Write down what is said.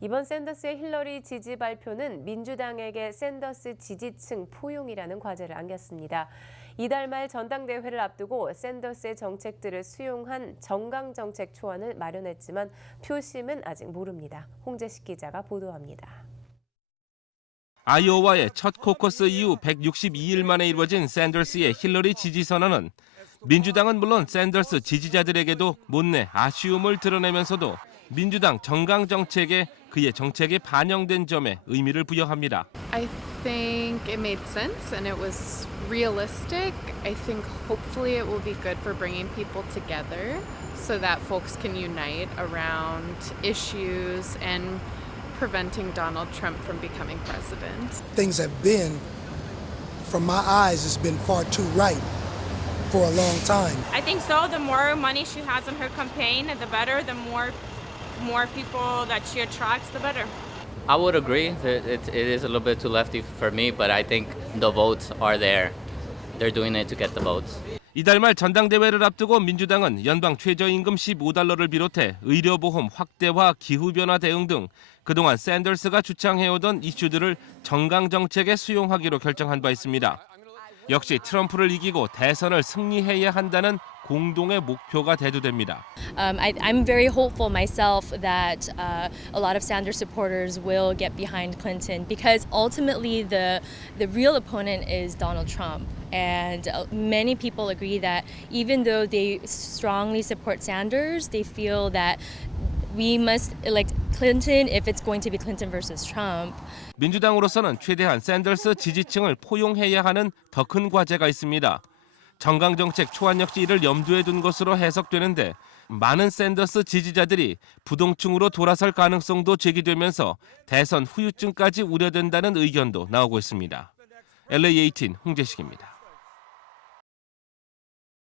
이번 샌더스의 힐러리 지지 발표는 민주당에게 샌더스 지지층 포용이라는 과제를 안겼습니다. 이달 말 전당대회를 앞두고 샌더스의 정책들을 수용한 정강 정책 초안을 마련했지만 표심은 아직 모릅니다. 홍재식 기자가 보도합니다. 아이오와의 첫 코커스 이후 162일 만에 이루어진 샌더스의 힐러리 지지 선언은 민주당은 물론 샌더스 지지자들에게도 못내 아쉬움을 드러내면서도 민주당 정강 정책에 그의 정책이 반영된 점에 의미를 부여합니다. I think it made sense and it was realistic. I think hopefully it will be good for bringing people together so that folks can unite around issues and preventing Donald Trump from becoming president. things have been, from my eyes, has been far too right for a long time. I think so. The more money she has in her campaign, the better. The more more people that she attracts, the better. I would agree that it, it is a little bit too lefty for me, but I think the votes are there. They're doing it to get the votes. 이달 말 전당대회를 앞두고 민주당은 연방 최저임금 15달러를 비롯해 의료보험 확대와 기후변화 대응 등 그동안 샌더스가 주창해오던 이슈들을 정강 정책에 수용하기로 결정한 바 있습니다. 역시 트럼프를 이기고 대선을 승리해야 한다는 공동의 목표가 대두됩니다. Um, I, I'm very hopeful myself that uh, a lot of Sanders supporters will get behind Clinton because ultimately the the real opponent is Donald Trump. And uh, many people agree that even though they strongly support Sanders, they feel that we must elect Clinton if it's going to be Clinton versus Trump. 민주당으로서는 최대한 샌더스 지지층을 포용해야 하는 더 큰 과제가 있습니다. 정강 정책 초안 역시 이를 염두에 둔 것으로 해석되는데 많은 샌더스 지지자들이 부동층으로 돌아설 가능성도 제기되면서 대선 후유증까지 우려된다는 의견도 나오고 있습니다. LA18 홍재식입니다.